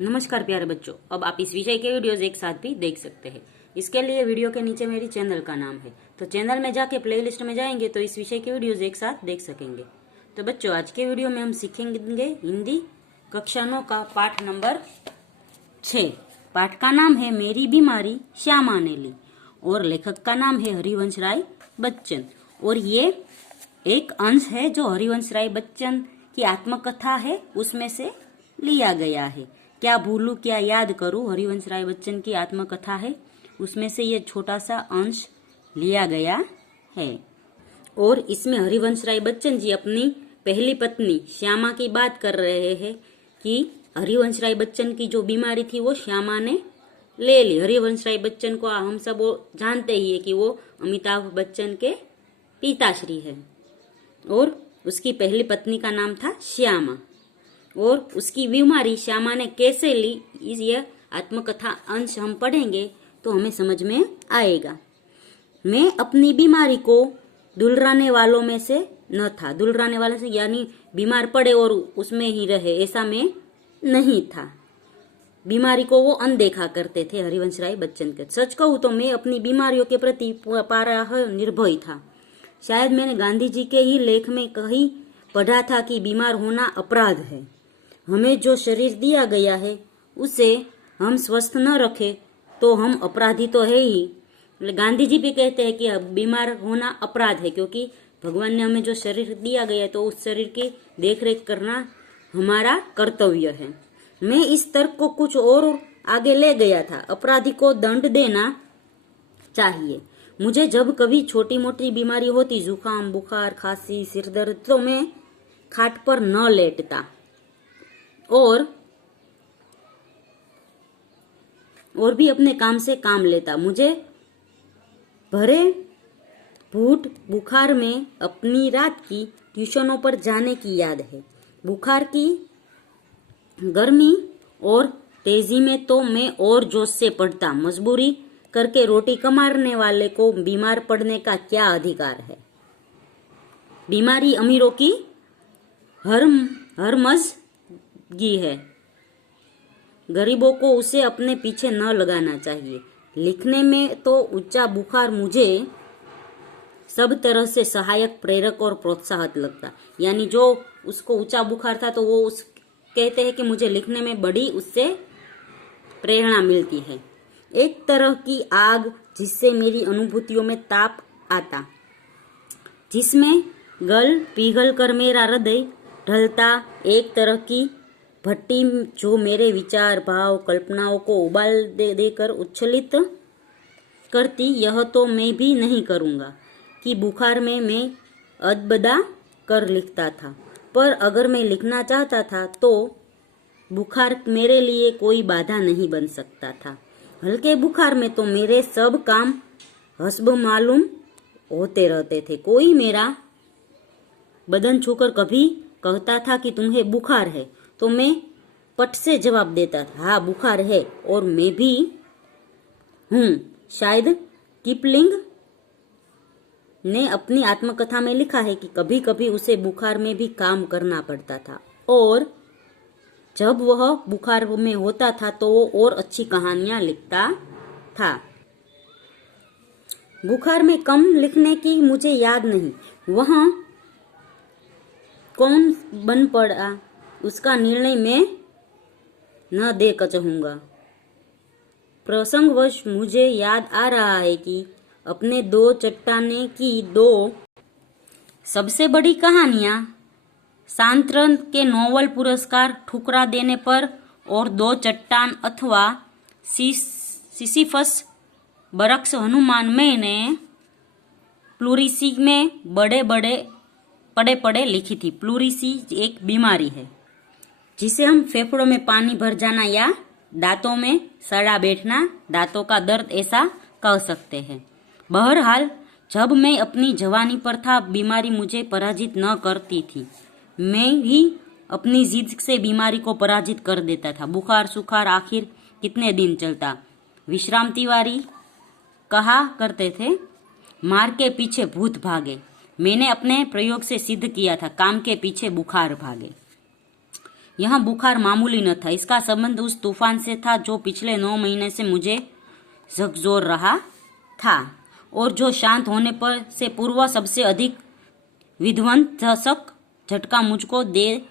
नमस्कार प्यारे बच्चों, अब आप इस विषय के वीडियोज एक साथ भी देख सकते हैं। इसके लिए वीडियो के नीचे मेरी चैनल का नाम है, तो चैनल में जाके प्लेलिस्ट में जाएंगे तो इस विषय के वीडियोज एक साथ देख सकेंगे। तो बच्चों, आज के वीडियो में हम सीखेंगे हिंदी कक्षा 9 का पाठ नंबर 6। पाठ का नाम है मेरी बीमारी श्यामा ने ली और लेखक का नाम है हरिवंश राय बच्चन। और ये एक अंश है जो हरिवंश राय बच्चन की आत्मकथा है उसमें से लिया गया है। क्या भूलूं क्या याद करूं, हरिवंश राय बच्चन की आत्मकथा है, उसमें से ये छोटा सा अंश लिया गया है। और इसमें हरिवंश राय बच्चन जी अपनी पहली पत्नी श्यामा की बात कर रहे हैं कि हरिवंश राय बच्चन की जो बीमारी थी वो श्यामा ने ले ली। हरिवंश राय बच्चन को हम सब जानते ही है कि वो अमिताभ बच्चन के पिताश्री है और उसकी पहली पत्नी का नाम था श्यामा। और उसकी बीमारी श्यामा ने कैसे ली, ये आत्मकथा अंश हम पढ़ेंगे तो हमें समझ में आएगा। मैं अपनी बीमारी को दुलराने वालों में से न था। दुलराने वाले से यानी बीमार पड़े और उसमें ही रहे, ऐसा मैं नहीं था। बीमारी को वो अनदेखा करते थे हरिवंश राय बच्चन के। सच कहूँ तो मैं अपनी बीमारियों के प्रति प्रायः निर्भय था। शायद मैंने गांधी जी के ही लेख में कहीं पढ़ा था कि बीमार होना अपराध है। हमें जो शरीर दिया गया है उसे हम स्वस्थ न रखें तो हम अपराधी तो है ही। गांधी जी भी कहते हैं कि बीमार होना अपराध है, क्योंकि भगवान ने हमें जो शरीर दिया गया है तो उस शरीर की देखरेख करना हमारा कर्तव्य है। मैं इस तर्क को कुछ और आगे ले गया था। अपराधी को दंड देना चाहिए। मुझे जब कभी छोटी मोटी बीमारी होती, जुकाम, बुखार, खांसी, सिरदर्द, तो मैं खाट पर न लेटता और भी अपने काम से काम लेता। मुझे भरे भूख बुखार में अपनी रात की ट्यूशनों पर जाने की याद है। बुखार की गर्मी और तेजी में तो मैं और जोश से पढ़ता। मजबूरी करके रोटी कमाने वाले को बीमार पड़ने का क्या अधिकार है। बीमारी अमीरों की हरमज़गी है। गरीबों को उसे अपने पीछे न लगाना चाहिए। लिखने में तो ऊंचा बुखार मुझे सब तरह से सहायक, प्रेरक और प्रोत्साहक लगता। यानी जो उसको ऊंचा बुखार था तो वो कहते हैं कि मुझे लिखने में बड़ी उससे प्रेरणा मिलती है। एक तरह की आग जिससे मेरी अनुभूतियों में ताप आता, जिसमें गल पिघल कर मेरा हृदय ढलता। एक तरह की भट्टी जो मेरे विचार, भाव, कल्पनाओं को उबाल देकर उच्छलित करती। यह तो मैं भी नहीं करूँगा कि बुखार में मैं अदबदा कर लिखता था, पर अगर मैं लिखना चाहता था तो बुखार मेरे लिए कोई बाधा नहीं बन सकता था। हल्के बुखार में तो मेरे सब काम हस्ब मालूम होते रहते थे। कोई मेरा बदन छूकर कभी कहता था कि तुम्हें बुखार है तो मैं पट से जवाब देता था, हाँ बुखार है और मैं भी हूँ। शायद किपलिंग ने अपनी आत्मकथा में लिखा है कि कभी कभी उसे बुखार में भी काम करना पड़ता था और जब वह बुखार में होता था तो वो और अच्छी कहानियां लिखता था। बुखार में कम लिखने की मुझे याद नहीं। वह कौन बन पड़ा उसका निर्णय मैं न दे चाहूँगा। प्रसंगवश मुझे याद आ रहा है कि अपने दो चट्टाने की दो सबसे बड़ी कहानियां सांतरन के नोवेल पुरस्कार ठुकरा देने पर और दो चट्टान अथवा सिसिफस बरक्स हनुमान मैंने प्लूरिसी में पड़े पड़े लिखी थी। प्लूरिसी एक बीमारी है जिसे हम फेफड़ों में पानी भर जाना या दांतों में सड़ा बैठना, दांतों का दर्द ऐसा कह सकते हैं। बहरहाल जब मैं अपनी जवानी पर था, बीमारी मुझे पराजित न करती थी। मैं ही अपनी जिद से बीमारी को पराजित कर देता था। बुखार सुखार आखिर कितने दिन चलता। विश्राम तिवारी कहा करते थे, मार के पीछे भूत भागे। मैंने अपने प्रयोग से सिद्ध किया था, काम के पीछे बुखार भागे। यह बुखार मामूली न था, इसका संबंध उस तूफान से था जो पिछले 9 महीने से मुझे झकझोर रहा था और जो शांत होने पर से पूर्व सबसे अधिक विध्वंसक झटका मुझको दे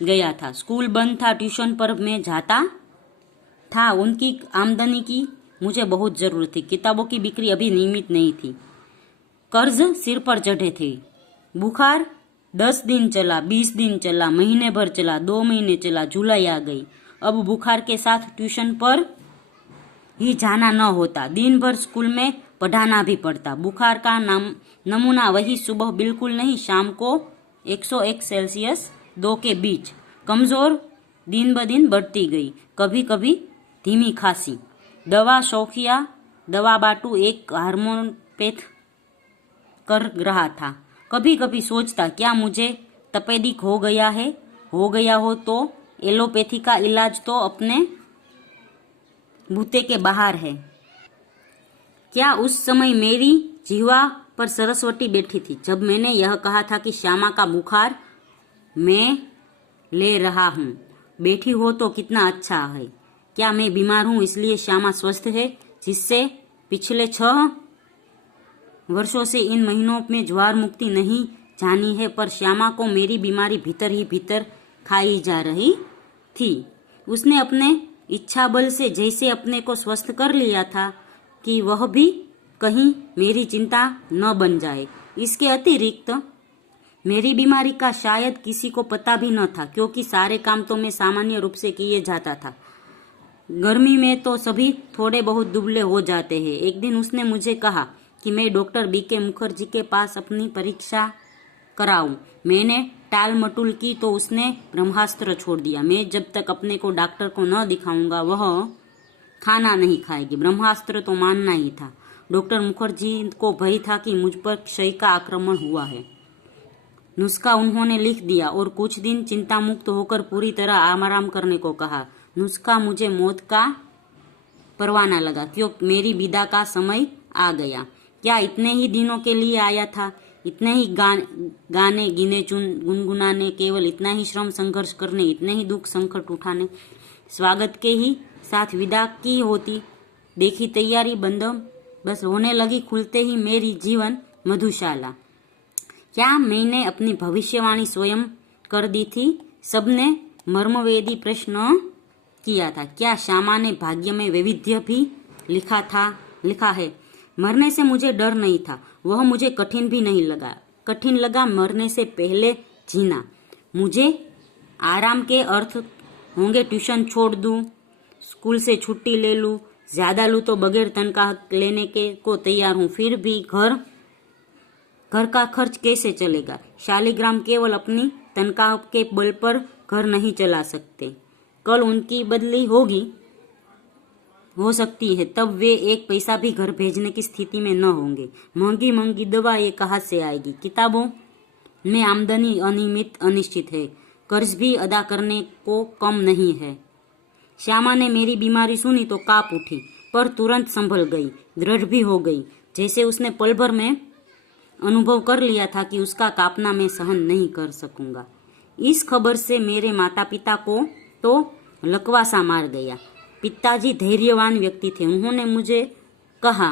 गया था। स्कूल बंद था, ट्यूशन पर मैं जाता था, उनकी आमदनी की मुझे बहुत जरूरत थी, किताबों की बिक्री अभी नियमित नहीं थी, कर्ज सिर पर चढ़े थे। बुखार 10 दिन चला, 20 दिन चला, महीने भर चला, 2 महीने चला, जुलाई आ गई। अब बुखार के साथ ट्यूशन पर ही जाना न होता, दिन भर स्कूल में पढ़ाना भी पड़ता। बुखार का नमूना वही, सुबह बिल्कुल नहीं, शाम को 101 सेल्सियस 2 के बीच, कमजोर दिन ब दिन बढ़ती गई, कभी कभी धीमी खांसी। दवा शौकिया दवा बाटू एक हार्मोनोपैथ कर रहा था। कभी कभी सोचता क्या मुझे तपेदिक हो गया है, हो गया हो तो एलोपैथी का इलाज तो अपने बूते के बाहर है। क्या उस समय मेरी जीवा पर सरस्वती बैठी थी जब मैंने यह कहा था कि श्यामा का बुखार मैं ले रहा हूँ। बैठी हो तो कितना अच्छा है। क्या मैं बीमार हूँ इसलिए श्यामा स्वस्थ है, जिससे पिछले 6 वर्षों से इन महीनों में ज्वार मुक्ति नहीं जानी है, पर श्यामा को मेरी बीमारी भीतर ही भीतर खाई जा रही थी। उसने अपने इच्छा बल से जैसे अपने को स्वस्थ कर लिया था कि वह भी कहीं मेरी चिंता न बन जाए। इसके अतिरिक्त मेरी बीमारी का शायद किसी को पता भी न था, क्योंकि सारे काम तो मैं सामान्य रूप से किए जाता था। गर्मी में तो सभी थोड़े बहुत दुबले हो जाते हैं। एक दिन उसने मुझे कहा कि मैं डॉक्टर बीके मुखर्जी के पास अपनी परीक्षा कराऊं। मैंने टाल मटुल की तो उसने ब्रह्मास्त्र छोड़ दिया। मैं जब तक अपने को डॉक्टर को न दिखाऊंगा वह खाना नहीं खाएगी। ब्रह्मास्त्र तो मानना ही था। डॉक्टर मुखर्जी को भय था कि मुझ पर क्षय का आक्रमण हुआ है। नुस्खा उन्होंने लिख दिया और कुछ दिन चिंता मुक्त होकर पूरी तरह आराम करने को कहा। नुस्खा मुझे मौत का परवाना लगा, क्योंकि मेरी विदा का समय आ गया। क्या इतने ही दिनों के लिए आया था? इतने ही गाने गिने गुनगुनाने, केवल इतना ही श्रम संघर्ष करने, इतने ही दुख संकट उठाने, स्वागत के ही साथ विदा की होती। देखी तैयारी बंद बस होने लगी, खुलते ही मेरी जीवन मधुशाला। क्या मैंने अपनी भविष्यवाणी स्वयं कर दी थी? सबने मर्मवेदी प्रश्न किया था। क्या श्यामा ने भाग्य में वैविध्य भी लिखा है? मरने से मुझे डर नहीं था, वह मुझे कठिन भी नहीं लगा। कठिन लगा मरने से पहले जीना। मुझे आराम के अर्थ होंगे ट्यूशन छोड़ दूं, स्कूल से छुट्टी ले लूं, ज्यादा लूं तो बगैर तनख्वाह लेने के को तैयार हूं, फिर भी घर का खर्च कैसे चलेगा? शालिग्राम केवल अपनी तनख्वाह के बल पर घर नहीं चला सकते। कल उनकी बदली हो सकती है, तब वे एक पैसा भी घर भेजने की स्थिति में न होंगे। महंगी महंगी दवा ये कहाँ से आएगी? किताबों में आमदनी अनियमित अनिश्चित है, कर्ज भी अदा करने को कम नहीं है। श्यामा ने मेरी बीमारी सुनी तो कांप उठी, पर तुरंत संभल गई, दृढ़ भी हो गई, जैसे उसने पल भर में अनुभव कर लिया था कि उसका कांपना मैं सहन नहीं कर सकूंगा। इस खबर से मेरे माता पिता को तो लकवा सा मार गया। पिताजी धैर्यवान व्यक्ति थे। उन्होंने मुझे कहा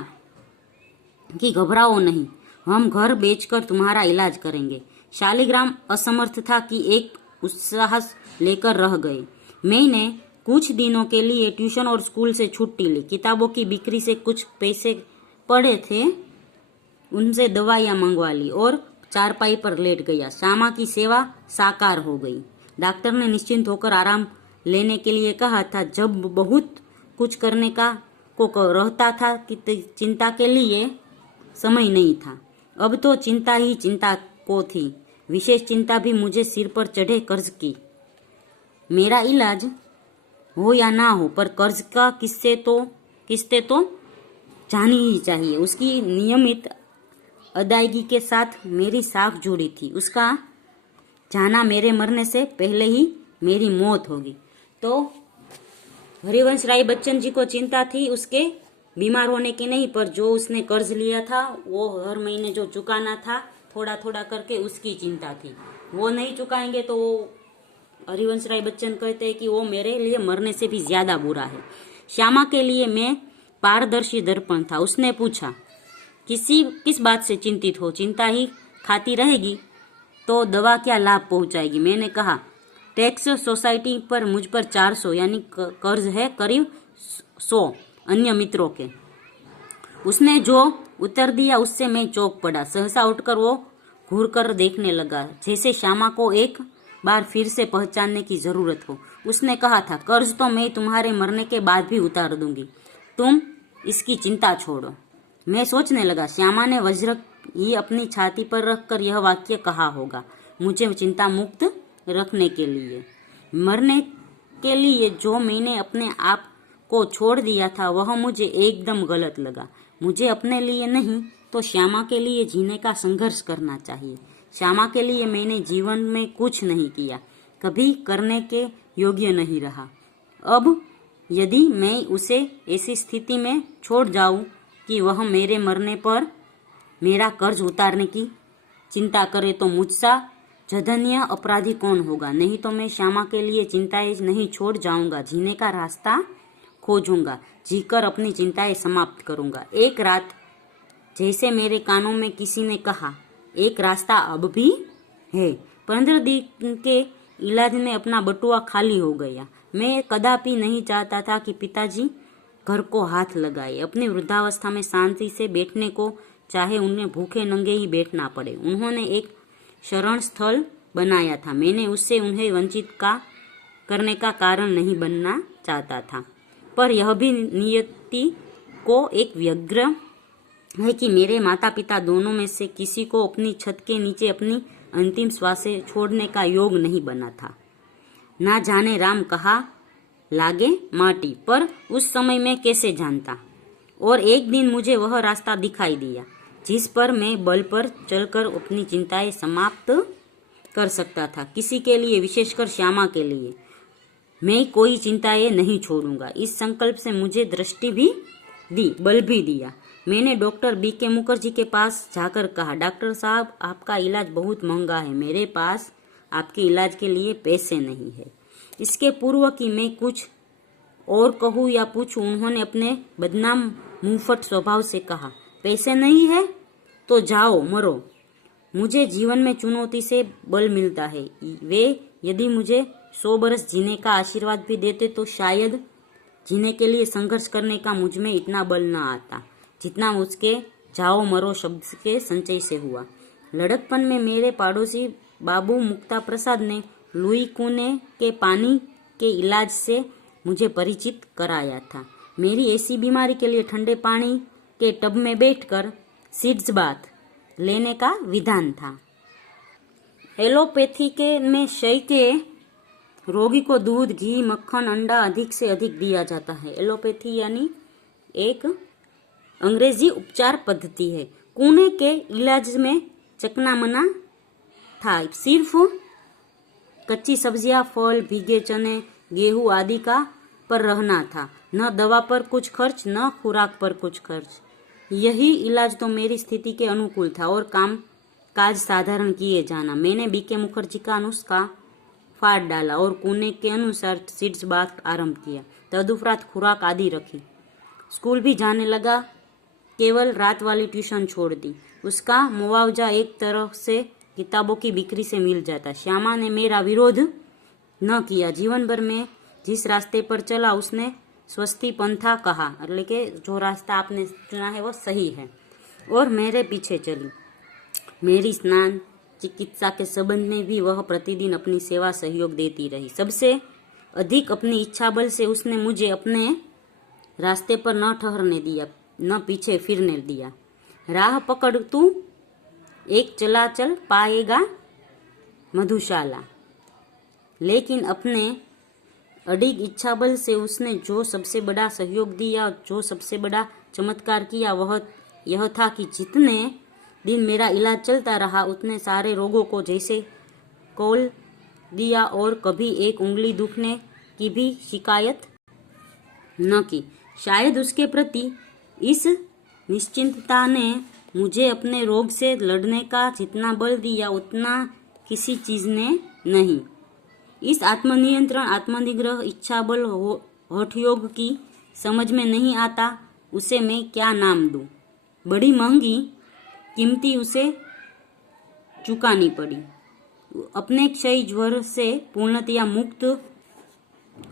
कि घबराओ नहीं, हम घर बेचकर तुम्हारा इलाज करेंगे। शालिग्राम असमर्थ था कि एक उत्साह लेकर रह गए। मैंने कुछ दिनों के लिए ट्यूशन और स्कूल से छुट्टी ली। किताबों की बिक्री से कुछ पैसे पड़े थे, उनसे दवाइयां मंगवा ली और चारपाई पर लेट गया। श्यामा की सेवा साकार हो गई। डॉक्टर ने निश्चिंत होकर आराम लेने के लिए कहा था। जब बहुत कुछ करने का को रहता था कि चिंता के लिए समय नहीं था। अब तो चिंता ही चिंता को थी। विशेष चिंता भी मुझे सिर पर चढ़े कर्ज की। मेरा इलाज हो या ना हो, पर कर्ज का किस्तें तो जानी ही चाहिए। उसकी नियमित अदायगी के साथ मेरी साख जुड़ी थी। उसका जाना मेरे मरने से पहले ही मेरी मौत होगी। तो हरिवंश राय बच्चन जी को चिंता थी उसके बीमार होने की नहीं, पर जो उसने कर्ज लिया था वो हर महीने जो चुकाना था थोड़ा थोड़ा करके, उसकी चिंता थी। वो नहीं चुकाएंगे तो वो हरिवंश राय बच्चन कहते हैं कि वो मेरे लिए मरने से भी ज्यादा बुरा है। श्यामा के लिए मैं पारदर्शी दर्पण था। उसने पूछा, किस बात से चिंतित हो? चिंता ही खाती रहेगी तो दवा क्या लाभ पहुंचाएगी? मैंने कहा, टैक्स सोसाइटी पर मुझ पर 400 यानी कर्ज है करीब 100 अन्य मित्रों के। उसने जो उत्तर दिया उससे मैं चौंक पड़ा। सहसा उठकर वो घूर कर देखने लगा, जैसे श्यामा को एक बार फिर से पहचानने की जरूरत हो। उसने कहा था, कर्ज तो मैं तुम्हारे मरने के बाद भी उतार दूंगी, तुम इसकी चिंता छोड़ो। मैं सोचने लगा, श्यामा ने वज्र ही अपनी छाती पर रखकर यह वाक्य कहा होगा, मुझे चिंता मुक्त रखने के लिए। मरने के लिए जो मैंने अपने आप को छोड़ दिया था वह मुझे एकदम गलत लगा। मुझे अपने लिए नहीं तो श्यामा के लिए जीने का संघर्ष करना चाहिए। श्यामा के लिए मैंने जीवन में कुछ नहीं किया, कभी करने के योग्य नहीं रहा। अब यदि मैं उसे ऐसी स्थिति में छोड़ जाऊं कि वह मेरे मरने पर मेरा कर्ज उतारने की चिंता करे तो मुझसा जघन्य अपराधी कौन होगा? नहीं तो मैं श्यामा के लिए चिंताएं नहीं छोड़ जाऊंगा, जीने का रास्ता खोजूंगा, जीकर अपनी चिंताएं समाप्त करूंगा। एक रात जैसे मेरे कानों में किसी ने कहा, एक रास्ता अब भी है। 15 दिन के इलाज में अपना बटुआ खाली हो गया। मैं कदापि नहीं चाहता था कि पिताजी घर को हाथ लगाए। अपनी वृद्धावस्था में शांति से बैठने को चाहे उन्हें भूखे नंगे ही बैठना पड़े। उन्होंने एक शरण स्थल बनाया था। मैंने उससे उन्हें वंचित करने का कारण नहीं बनना चाहता था, पर यह भी नियति को एक व्यग्र है कि मेरे माता पिता दोनों में से किसी को अपनी छत के नीचे अपनी अंतिम श्वासें छोड़ने का योग नहीं बना था। ना जाने राम कहाँ लागे माटी, पर उस समय मैं कैसे जानता। और एक दिन मुझे वह रास्ता दिखाई दिया जिस पर मैं बल पर चलकर अपनी चिंताएं समाप्त कर सकता था। किसी के लिए, विशेषकर श्यामा के लिए, मैं कोई चिंताएं नहीं छोड़ूंगा। इस संकल्प से मुझे दृष्टि भी दी, बल भी दिया। मैंने डॉक्टर BK मुखर्जी के पास जाकर कहा, डॉक्टर साहब, आपका इलाज बहुत महंगा है, मेरे पास आपके इलाज के लिए पैसे नहीं है। इसके पूर्व कि मैं कुछ और कहूँ या पूछूं, उन्होंने अपने बदनाम मुंहफट स्वभाव से कहा, पैसे नहीं है तो जाओ मरो। मुझे जीवन में चुनौती से बल मिलता है। वे यदि मुझे 100 बरस जीने का आशीर्वाद भी देते तो शायद जीने के लिए संघर्ष करने का मुझ में इतना बल न आता जितना उसके जाओ मरो शब्द के संचय से हुआ। लड़कपन में मेरे पड़ोसी बाबू मुक्ता प्रसाद ने लुई कुने के पानी के इलाज से मुझे परिचित कराया था। मेरी ऐसी बीमारी के लिए ठंडे पानी के टब में बैठकर सीड्स बाथ लेने का विधान था। एलोपैथी के में क्षय के रोगी को दूध, घी, मक्खन, अंडा अधिक से अधिक दिया जाता है। एलोपैथी यानी एक अंग्रेजी उपचार पद्धति है। कुने के इलाज में चकना मना था। सिर्फ कच्ची सब्जियां, फल, भीगे चने, गेहूं आदि का पर रहना था। न दवा पर कुछ खर्च, न खुराक पर कुछ खर्च। यही इलाज तो मेरी स्थिति के अनुकूल था और काम काज साधारण किए जाना। मैंने BK मुखर्जी का नुस्खा फाड़ डाला और कुने के अनुसार सीड्स बाथ आरंभ किया। तदुपरांत खुराक आदि रखी। स्कूल भी जाने लगा, केवल रात वाली ट्यूशन छोड़ दी। उसका मुआवजा एक तरह से किताबों की बिक्री से मिल जाता। श्यामा ने मेरा विरोध न किया। जीवन भर में जिस रास्ते पर चला उसने स्वस्ति पंथा कहा, मतलब कि जो रास्ता आपने चुना है वो सही है, और मेरे पीछे चली। मेरी स्नान चिकित्सा के संबंध में भी वह प्रतिदिन अपनी सेवा सहयोग देती रही। सबसे अधिक अपनी इच्छा बल से उसने मुझे अपने रास्ते पर न ठहरने दिया, न पीछे फिरने दिया। राह पकड़ तू एक चला चल पाएगा मधुशाला। लेकिन अपने अडिग इच्छा बल से उसने जो सबसे बड़ा सहयोग दिया, जो सबसे बड़ा चमत्कार किया, वह यह था कि जितने दिन मेरा इलाज चलता रहा उतने सारे रोगों को जैसे खोल दिया और कभी एक उंगली दुखने की भी शिकायत न की। शायद उसके प्रति इस निश्चिंतता ने मुझे अपने रोग से लड़ने का जितना बल दिया उतना किसी चीज ने नहीं। इस आत्मनियंत्रण, आत्मनिग्रह, इच्छा बल, हठ योग की समझ में नहीं आता, उसे मैं क्या नाम दूं। बड़ी महंगी कीमती उसे चुकानी पड़ी। अपने क्षय ज्वर से पूर्णतया मुक्त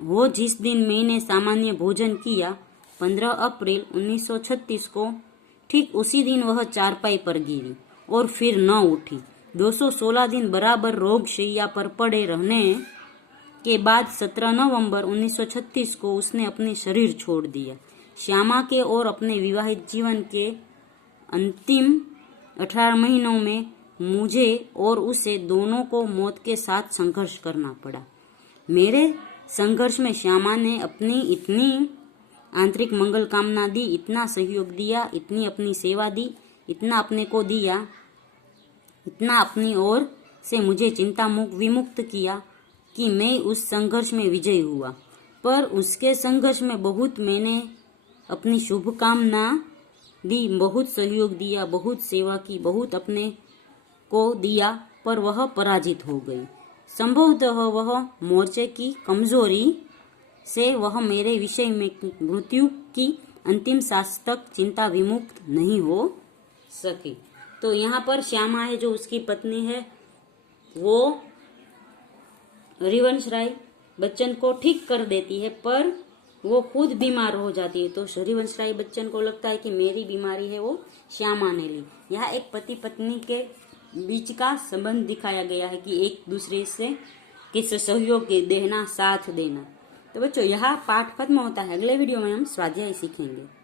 हो जिस दिन मैंने सामान्य भोजन किया 15 अप्रैल 1936 को, ठीक उसी दिन वह चारपाई पर गिरी और फिर न उठी। 216 दिन बराबर रोग शैया पर पड़े रहने के बाद 17 नवंबर 1936 को उसने अपने शरीर छोड़ दिया। श्यामा के और अपने विवाहित जीवन के अंतिम 18 महीनों में मुझे और उसे दोनों को मौत के साथ संघर्ष करना पड़ा। मेरे संघर्ष में श्यामा ने अपनी इतनी आंतरिक मंगल कामना दी, इतना सहयोग दिया, इतनी अपनी सेवा दी, इतना अपने को दिया, इतना अपनी ओर से मुझे चिंता विमुक्त किया कि मैं उस संघर्ष में विजयी हुआ। पर उसके संघर्ष में बहुत मैंने अपनी शुभकामना दी, बहुत सहयोग दिया, बहुत सेवा की, बहुत अपने को दिया, पर वह पराजित हो गई। संभवतः वह मोर्चे की कमजोरी से वह मेरे विषय में मृत्यु की अंतिम सांस तक चिंता विमुक्त नहीं हो सकी। तो यहाँ पर श्यामा है जो उसकी पत्नी है, वो हरिवंश राय बच्चन को ठीक कर देती है, पर वो खुद बीमार हो जाती है। तो हरिवंश राय बच्चन को लगता है कि मेरी बीमारी है वो श्यामा ने ली। यहाँ एक पति पत्नी के बीच का संबंध दिखाया गया है कि एक दूसरे से किस सहयोग देना, साथ देना। तो बच्चों यहाँ पाठ खत्म होता है। अगले वीडियो में हम स्वाध्याय सीखेंगे।